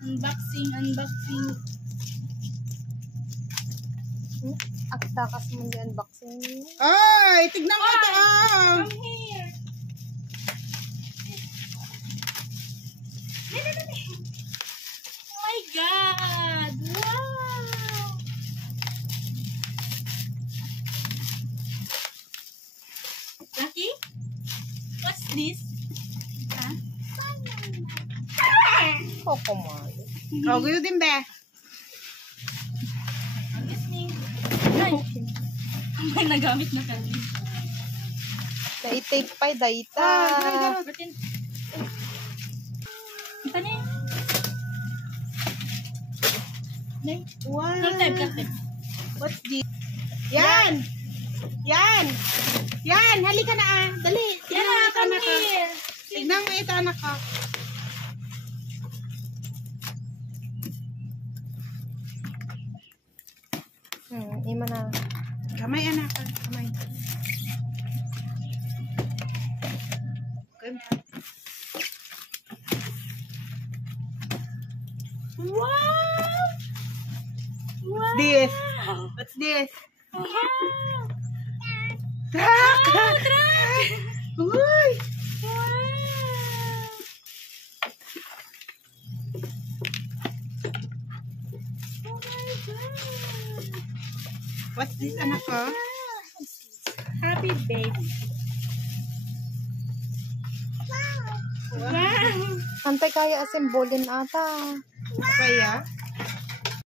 Unboxing. At takas mo yung unboxing. Ay, tignan mo ito. Come here. Oh my God! Wow! Lucky? What's this? Huh? Kokomay. Oh, guyo din be. Ang listening. Ay! May nagamit na kami. Daitay pa, daita. Batin. Ito na yun. Wow. Kalteb. What's this? Yan. Yan, halika na ah. Dali. Tignan mo ito, anak ka. Tignan mo ito, anak ka. Ima na. Kamay, anak ka. Kamay. Okay. Wow! What's this? What's this? Wow! Truck! Uy! What's this, anak ko? Happy baby. Wow! Antay kaya asimbolin ata. Kaya?